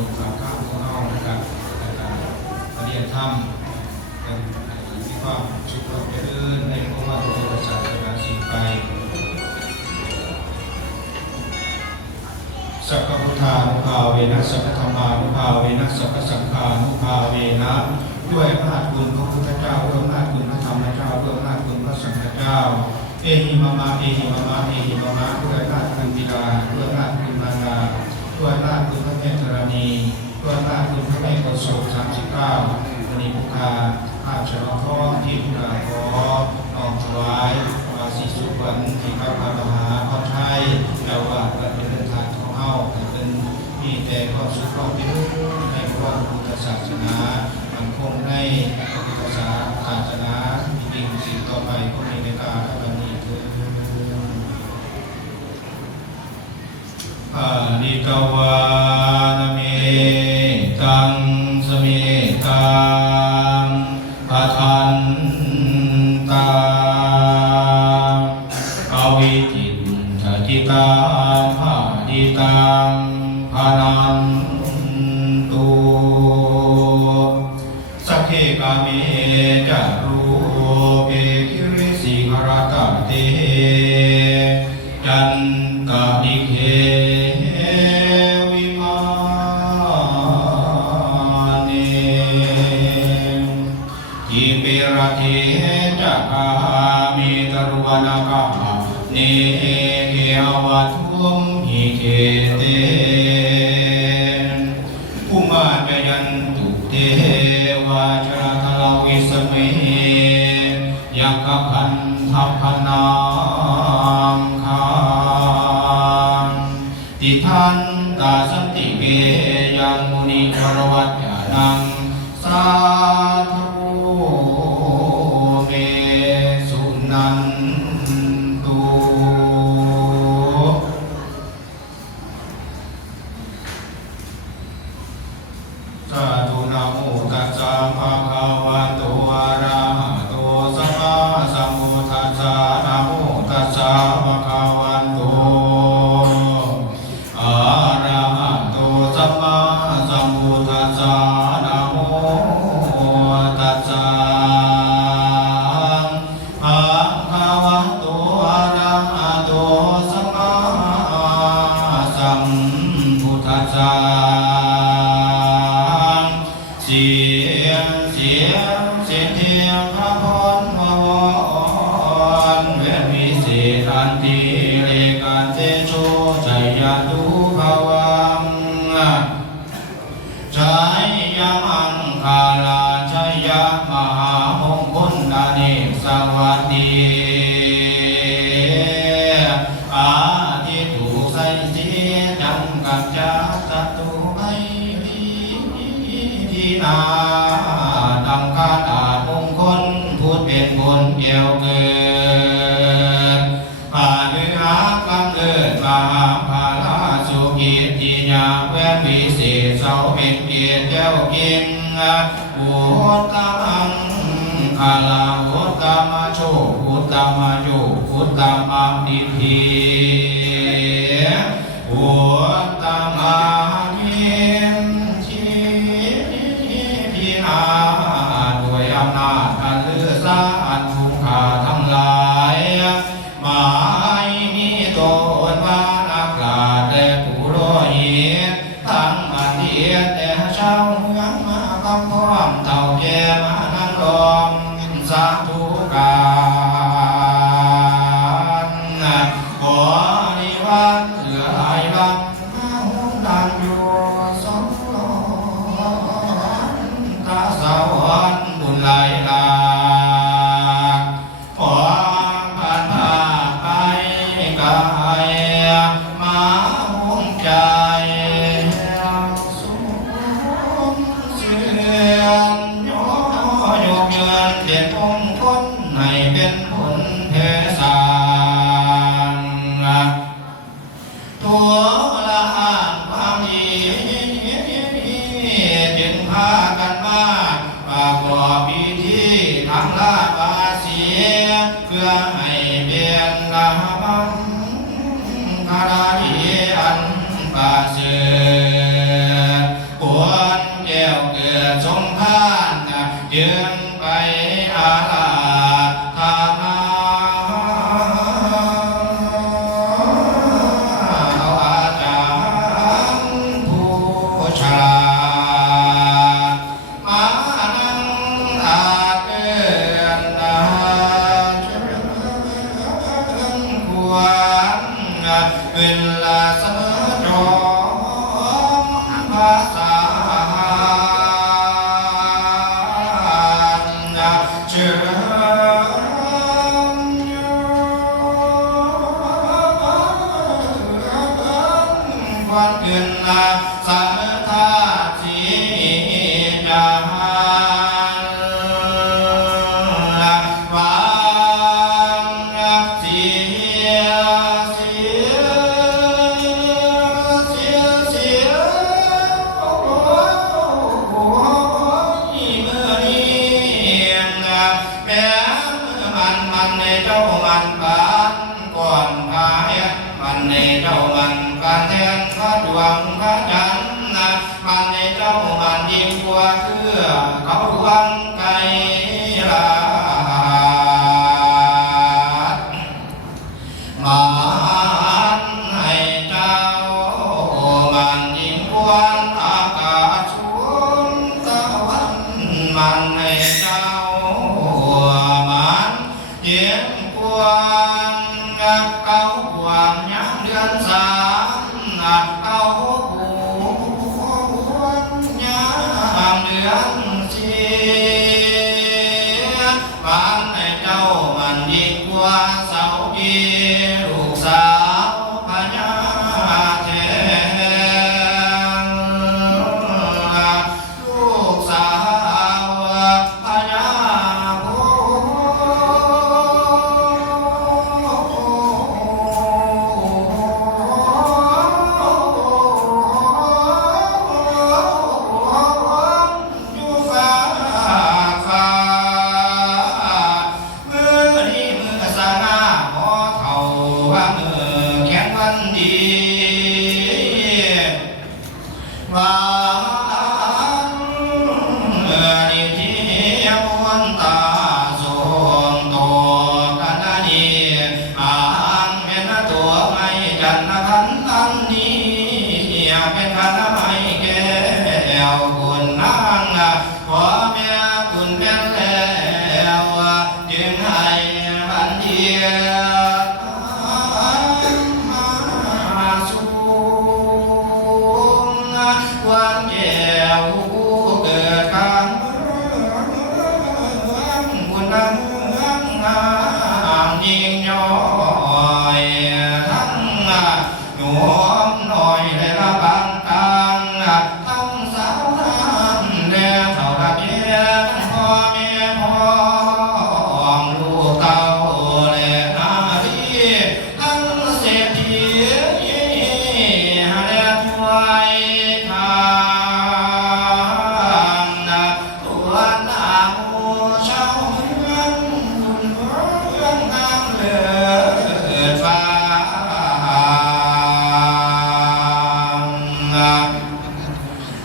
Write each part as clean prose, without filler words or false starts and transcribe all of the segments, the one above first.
บุญฝากข้าวของเรานะครับเรียนธรรมเป็นมีความสุขความเจริญในพระพุทธศาสนาสืบไปสัพพุทธานุภาเวนะสัพพธรรมานุภาเวนะสัพพสังฆานุภาเวนะด้วยพระหัตถ์คุณพระพุทธเจ้าด้วยอำนาจคุณพระธรรมเจ้าด้วยอำนาจคุณพระสังฆเจ้าเอหิมามะเอหิมามะเอหิมามะด้วยอำนาจคุณบิดาด้วยอำนาจคุณมารดาด้วยอำนาจคุณพระแม่ธรณีด้วยอำนาจคุณพระแม่โกศล39วันนี้พุทธาอาชญข้อที่พุทธาขอน้อมถวายมาสิสุวรรณที่พระมหาพระชัยเจ้าว่าเป็นเรื่องทางของเฮาเป็นมีแต่ความสุขความเจริญในพระพุทธศาสนามันคงในพระพุทธศาสนาจริงสิ่งต่อไปก็มีในกาลวันนี้เถิดอานิกวานเมตังสเมตังปะทันตาอวิจิตตจิตาภาดิตังภานันตุสักเขกาเมจะรูเปคิริสิหรตเตยันตานิเควิมาเนทิเปรเทจักขามิตรุวนาคาเนเกอวัตุมหิเกเตอุมาจยันตุเตวาจรทลาวิสเมยักขพันทัพพนาคาติทันตาสันติเกยังมุนิวรวัตยานังสาธุเมสุนันตุสาธุนะโมตัสสะภะคะวะโตอะระหะโตสัมมาสัมพุทธัสสะนะโมตัสสะภะคะวะโตอะระหะโตสัมมาสัมพุทธัสสะนะโมตัสสะภะคะวะโตอะระหะโตสัมมาสัมพุทธัสสะเสียงเทียงพระพรวรเวทวิเศษอันติเลกันเตโชชัยยตุภวังชัยยมังคาลาชัยยมหามงคลอเนกสวัสดีอาทิตุใส่เสียจังกับจัตตุไอทีนาดังคาถามงคลพูดเป็นบนเกี่ยวเกิดป่าเดือกังเกิดมหาภาลาสุกิติยาแวนวิเศษเสาเม็ดเกียรติเจ้ากินอุตตมังคาลาอุตตมะโชอุตตมะโยอุตตมะดิพีอุตตมะนิชิพินาด้วยอำนาจอันเลือสาอันภูขาทั้งหลายหมายนี้ตนว่านักปราชญ์และผู้โลหิตทั้งอันเทียนแต่ชาวเมืองมาคำพร้อมเต่าแก่มานั่งรอมสาธุการขอนิวัตเหลือหลายบังมาหุ่นดังอยู่สองร้อนตาสาวรบุญไหลหลากขอผ่านผ่าไปกายมาหุ่นใจสูงเสื่อมย่อยกเงินเด่นองค์คนให้เป็นผลเพศาตัวละอ่านความดี วนเกินสามธาตุสีจานวางเสียเสียเสียเสียโอ้โหเมื่อนี้แม้มันในเจ้ามันปานก่อนพายมันในเจ้ามันการแทนพระดวงพระจันทร์มันในเจ้ามันยิ่งกว่าเคือเขาดวงไกลลามันให้เจ้ามันยิ่งกว่าอากาศสูงตะวันมันให้เจ้ามันยิ่งกว่าเก้าความย้ำเดือนสามเก้าผูย้ำเดือนสี่มันให้เจ้ามันยิ่งกว่าเสาดีลูกสาวพญาแทนลูกสาวพญาโพอยู่ฟ้าฟ้าเมื่อนี้เมื่อสง่าหมอเท่าว่าเมื่อแข็งวันดีว่านิทิมวนตาสมโตกันนีอ่างเม็นตัวไม่จันทันทันนี้เป็นกันไม่แก้วคุณนางขอแม่คุณเป็นแล้วจึงให้บันเทียมาสูงวันแก้วเกิดกลางเมืองคุณนางยิ่งย่อยทั้งหนุ่มน้อยและละบางกลางทั้งสาวทั้งและเท่าระเบียงพ่อแม่พ่อลูกเต้าและนารีทั้งเศรษฐีและถวายทานตัวหน้าผู้ชาวเมืองคุณเมืองงามเลิศฟ้า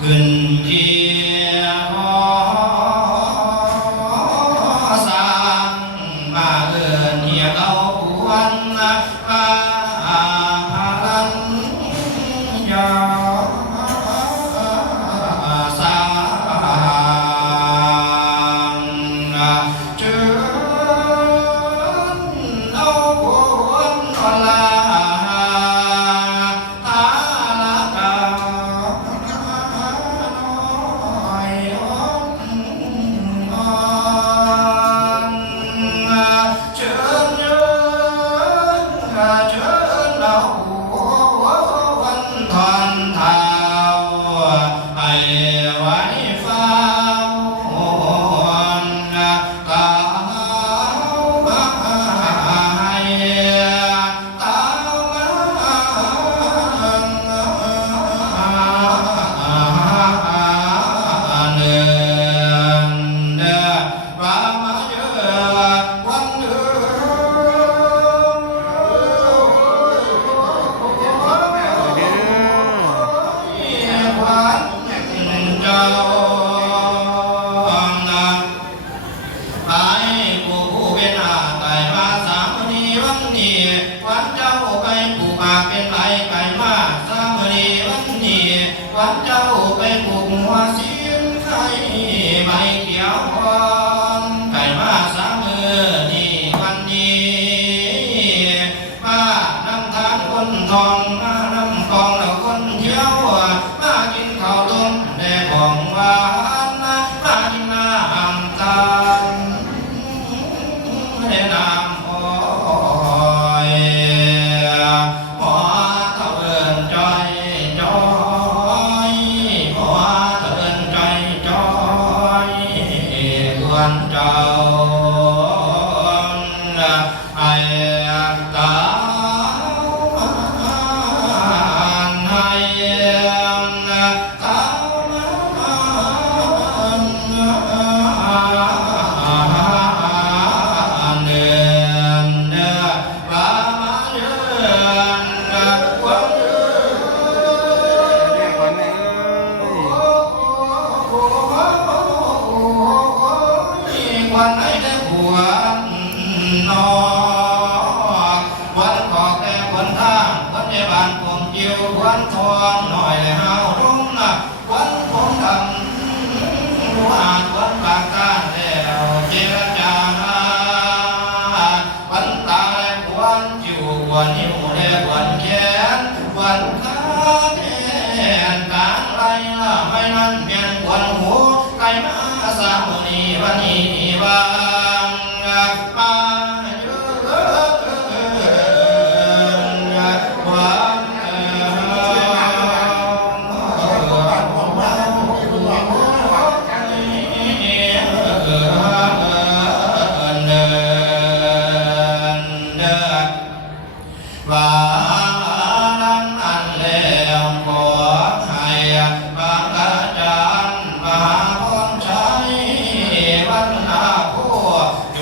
ขึ้นเทียมสร้างมาเอินเหียเอาปวนพาพลันยาสร้างเชิญเอาปวนอลาตาละกาเชิญเชิญเราวันทอนเท้าให้ไว้ฟ้าตามาให้ตามาเนินเด้อว่ามาเยอะวันเดืวันเจ้าไปผู้เป็นอาไก่มาสามนีวันนี้วันเจ้าไปผู้ปากเป็นไรไก่มาสามนีวันนี้วันเจ้าไปผู้หัวสินไข่ใบเขียวอ่อนไก่มาสามมือนี่วันนี้มานำทางคนทองมานำกองแล้วคนเที่ยวมากินข้าวต้มแด่ของหวานมากินน้ำตาลแด่น้ำอ้อยหมอเท่าเอิญจอยจ วันทองหน่อยเลยเฮารุ่งวันผมดำรู้อาจวันปากตาแล้วเจรจาวันตาและวันจิ๋ววันนิ้วและวันแขนวันขาแขนกลางไรละไม่นั้นเมียนวันหูไกลมาสามุนีวันนี้บ้างมาเยอะวันว่านันอันแล้วขอให้บางอาจารย์มหาพรชัยวันนาผู้จ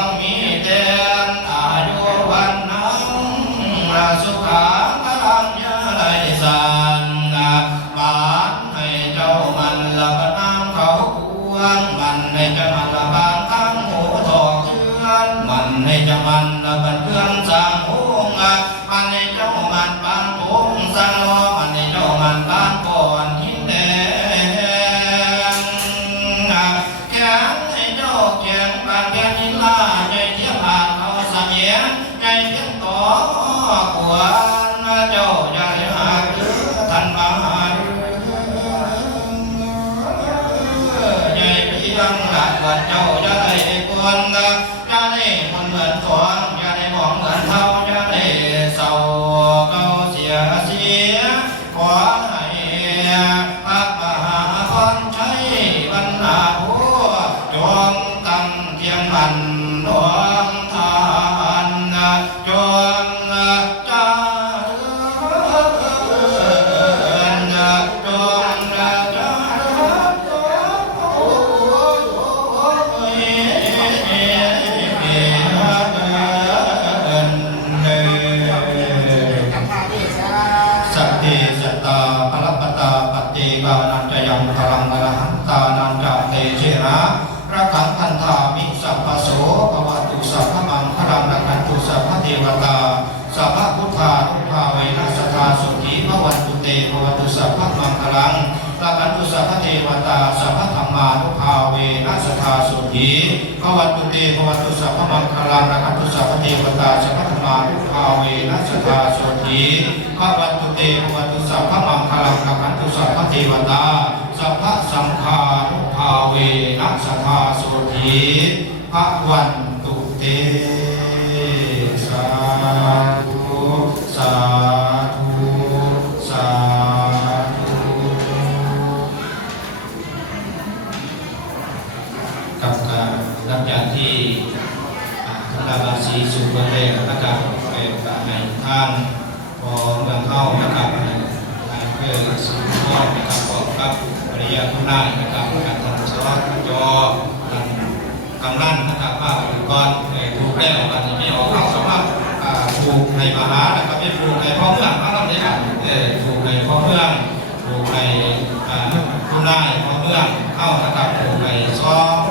งมีเด่นอายุวันนั้นสุขาพลังยาไลสันบานให้เจ้ามันละบนามเขาควงมันให้เจ้ามันละบานตั้งหูทอกเชือนมันให้เจ้ามันละบันเพื่อนสร้างหูมันในเจ้ามันปานโป่งสร้างล้อมันในเจ้ามันปานก่อนหินแดงแข็งให้เจ้าแข็งปานแก่นิลาใจเทียมผ่านเขาเสมียงใจเพียงต่อขวานเจ้าอย่าได้หาคือท่านมาใจเพียงหลักวัดเจ้าอย่าได้กวนอย่าได้คนเหมือนทองอย่าได้มองเหมือนเท่าอย่าได้เศร้าเก่าเสียขอให้พระมหาพรชัยบรรณาผู้จงตั้งเทียนมันดวงทานจงเจริญจงเจริสัตติสัตตาพลัปตาปฏิกานันจยังพลังอรหันตานันจเตเชนะระขังพันธามิสัพพโสภวตุสัพพมังคลังระขันตุสัพพเทวตาสัพพพุทธานุภาเวนัสธาสุขีภวันตุเตภวตุสัพพมังคลังระขันตุสัพพเทวตาสัพพธรรมานุภาเวนัสธาสุขีภวันตุเตภวตุสัพพมังคลังระขันตุสัพพเทวตาสัพพธรรมานุภาเวนัสธาสุขีภวันตุเตภวตุสัพพมังคลังระขันตุสัพพเทวตาสัพพสังฆานุภาเวนัสธาสุขีภวันตุเตสาธุสาธุสาธุกับการรับจากที่คณะบาสีสุขเรศนะครับเป็นในท่านพอเมืองเข้านะครับเพื่อสุขภาพนะครับขอบครับปริยาทุนายนะครับการทำสวัสดิ์ยอทำนั่นนะครับว่าก่อนถูกได้ออกมาไม่ออกเข้าสามารถถูกในมหานะครับไม่ถูกในพ่อเมืองเขาทำได้ครับถูกในพ่อเมืองถูกในทุนายพ่อเมืองเข้านะครับถูกในซ้อม